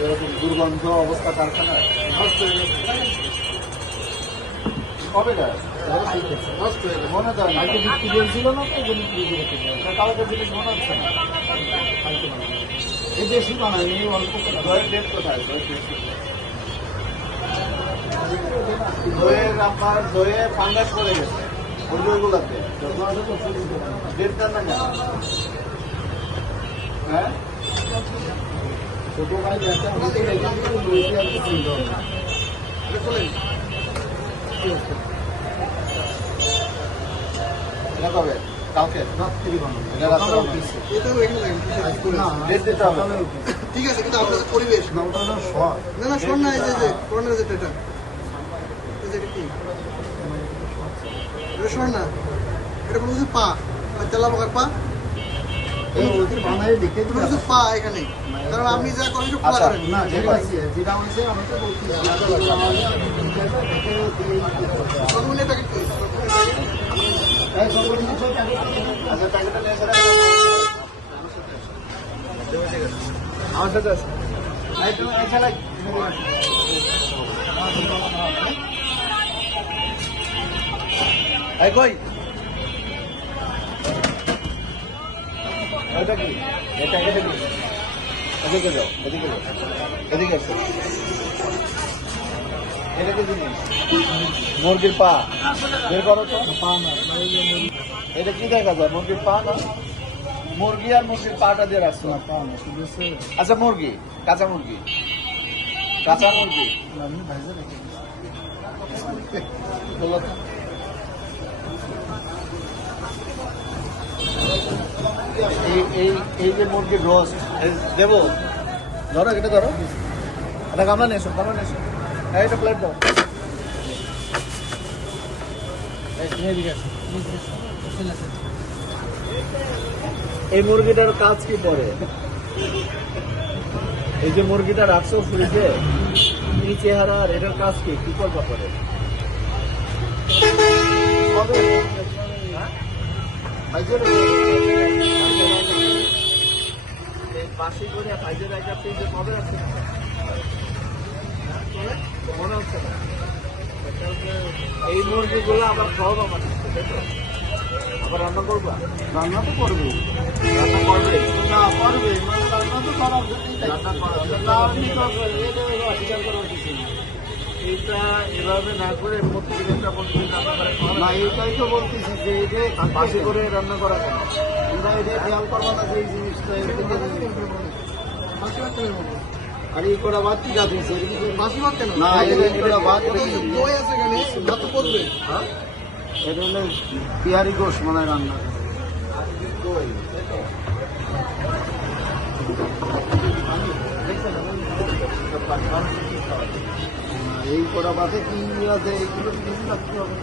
এরকম দুর্গন্ধ অবস্থা কারখানায় কবে দেয় মনে দেয় না বিক্রি করেছিল না তো কাউকে জিনিস মনে হচ্ছে না এই বেশি বানায়নি অল্প দইয়ের ডেট কোথায় দইয়ের আপনার দইয়ে ফাঙ্গাস পড়ে গেছে ওইগুলোতে ডেট দেন না কেন হ্যাঁ ছোট ভাই কবে কালকে ঠিক আছে কিন্তু আপনাদের পরিবেশ না না শোন না এই যে করোনার যেটা এটা কি শোন না এটা কোনো কিছু পা তেলা পাকার পা পা এখানে কারণ আপনি যা করেন খোলা করেন না যেটা হয়েছে আমাকে আমার সাথে আছে কই এটা কি এটা এটা কি এদিকে যাও এদিকে যাও এদিকে আসো এটা কি জিনিস মুরগির পা বের করো তো পা না এটা কি দেখা যায় মুরগির পা না মুরগি আর মুরগির পাটা দিয়ে রাখছো না পা না আচ্ছা মুরগি কাঁচা মুরগি এই যে মুরগির রোস্ট দেবো ধরো এটা ধরো এটা কামলা নিয়ে এসো এইটা প্লেট দাও এই মুরগিটার কাজ কি পরে এই যে মুরগিটা রাখছো ফ্রিজে এই চেহারা আর এটার কাজ কি করবা পরে বাসি করে ফাইজের একটা ফ্রিজে কবে আছে মনে হচ্ছে না এই মুরগিগুলো আবার খাওয়াবো আমার আবার রান্না করবা রান্না তো করবে রান্না করবে না করবে মানে রান্না তো করা এটা এভাবে না করে প্রতিদিনটা না এটাই তো বলতেছি যে এই যে বাসি করে রান্না করা কেন আমরা এটা খেয়াল করবো না যে এই জিনিসটা আর এই করা বাদ কি যাচ্ছে না এটা বাদ হ্যাঁ এটা হলো বিহারি গোশ মনে হয় রান্না এই করা বাদে কি আছে এইগুলো বেশি রাখতে হবে